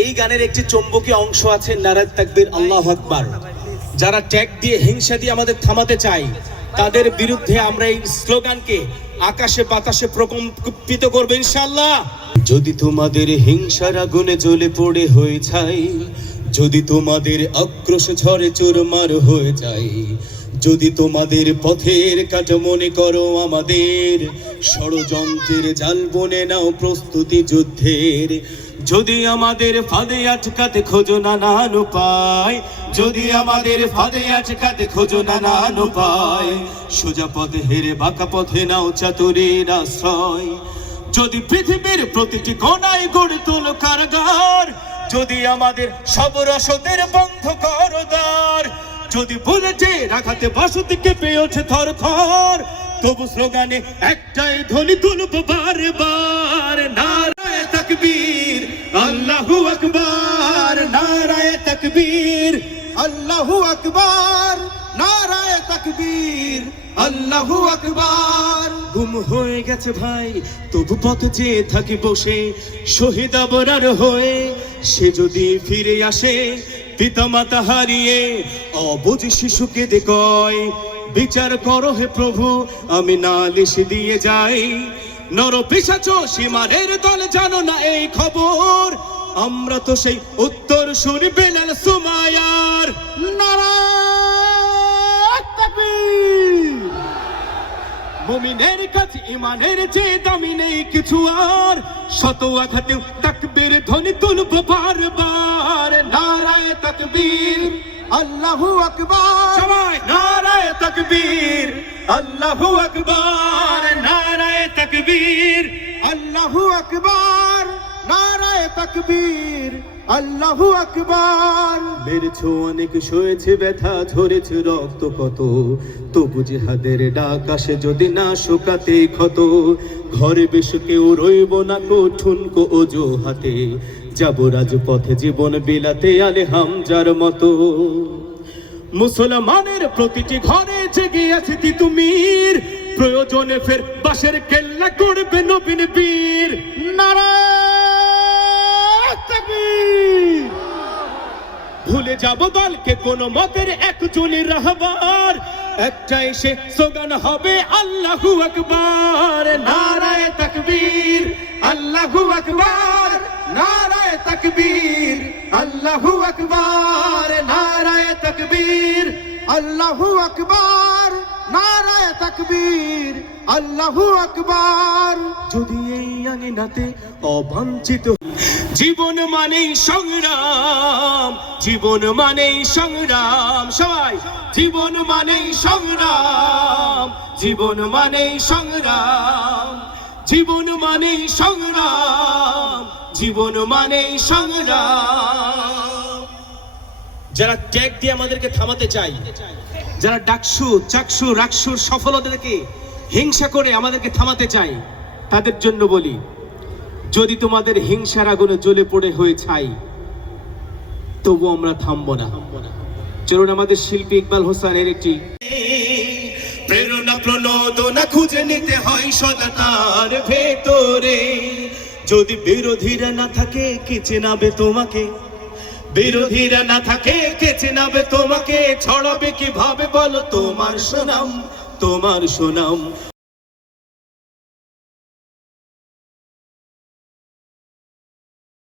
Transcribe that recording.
এই গানের একটি চম্বকী অংশ আছে নারাজ তাকবীর, আল্লাহ আকবার। যারা ট্যাগ দিয়ে হিংসা দিয়ে আমাদের থামাতে চাই তাদের বিরুদ্ধে আমরা এই স্লোগানকে আকাশে বাতাসে প্রকম্পিত করব ইনশাল্লাহ যদি তোমাদের হিংসার আগুনে জ্বলে পড়ে হয়ে যায়, যদি তোমাদের আক্রোশ ঝড়ে চুরমার হয়ে যায়, যদি তোমাদের পথের কাট মনে করো আমাদের, ষড়যন্ত্রের জাল বনে নাও প্রস্তুতি যুদ্ধের যদি আমাদের ফাঁদে আটকাতে খোঁজো নানান উপায় যদি আমাদের ফাঁদে আটকাতে খোঁজো নানান উপায় সোজা পথে হেরে বাঁকা পথে নাও চাতুরের আশ্রয়। যদি পৃথিবীর প্রতিটি কোনায় গড়ে তোলো কারাগার, যদি আমাদের সব রসদের বন্ধ করো দ্বার, যদি বুলেটে রাখাতে বসতিকে পেয়ে ওঠে থর থর তবু স্লোগানে একটাই ধ্বনি তুলব বারে বার নারায় তাকবীর। আল্লাহু আকবার, নারায় তাকবীর। আল্লাহু আকবার, নারায় তাকবীর। আল্লাহু আকবার। গুম হয়ে গেছে ভাই, তবু পথ চেয়ে থাকি বসে। শহীদ আবরার হয়ে সে যদি ফিরে আসে পিতা মাতা হারিয়ে অবুঝ শিশুকে দেখয়। বিচার করো হে প্রভু, আমি নালিশ দিয়ে যাই। নর পিসাচ সীমারের দল জানো না এই খবর। আমরা তো সেই উত্তর সুর বেলাল সুমায়ার মুমিনের কাছে ইমানের যে দামি নেই কিছু আর। শত আঘাতে তাকবীর ধ্বনি তুলব বারবার। নারায় তাকবীর আল্লাহু আকবার। সবাই। নারায় তাকবীর। আল্লাহু আকবার, নারায় তাকবীর। আল্লাহু আকবার, নারায় তাকবীর। আল্লাহু আকবার। মেরেছ অনেক সয়েছে, ব্যথা ঝরেছে, রক্ত কত তবু জেহাদের ডাক আসে যদি না শোকাতে ক্ষত। ঘরে বেশ কেউ রইব না কো ঠুনকো ওজো হাতে যাব রাজপথে জীবন বিলাতে আলে হামজার মতো। মুসলমানের প্রতিটি ঘরে জেগে আছে তিতুমির। প্রয়োজনে ফের বাসের কেল্লা করবে নবীন বীর। ভুলে যাব দলকে কোন মতের একজনের রাহবার। একটাই সে স্লোগান হবে, আল্লাহু আকবার, নারায় তাকবীর। আল্লাহু আকবার, নারায় তাকবীর। আল্লাহু আকবার, নারায় তাকবীর, আল্লাহু আকবার, নারায় তাকবীর, আল্লাহু আকবার। যদি এই আঙিনাতে অবাঞ্ছিত জীবন মানেই সংগ্রাম, জীবন মানেই সংগ্রাম, সবাই। জীবন মানেই সংগ্রাম, জীবন মানেই সংগ্রাম, জীবন মানেই সংগ্রাম, জীবন মানেই সংগ্রাম। যারা ট্যাগ দিয়ে আমাদেরকে থামাতে চাই যারা ডাকসু, চাকসু, রাকসুর সফলতাকে হিংসা করে আমাদেরকে থামাতে চাই তাদের জন্য বলি, যদি তোমাদের হিংসার আগুনে জ্বলে পড়ে হয়ে ছাই, তবু আমরা থামবো না। চলুন আমাদের শিল্পী ইকবাল হোসেনের একটি প্রেরণা প্রণোদনা খুঁজে নিতে হয় সদা তার ভেতরে। যদি বিরোধীরা না থাকে, কে চেনাবে তোমাকে? বিরোধীরা না থাকে কে চেনাবে তোমাকে? ছড়াবে কীভাবে বলো? তোমার সুনাম তোমার সুনাম।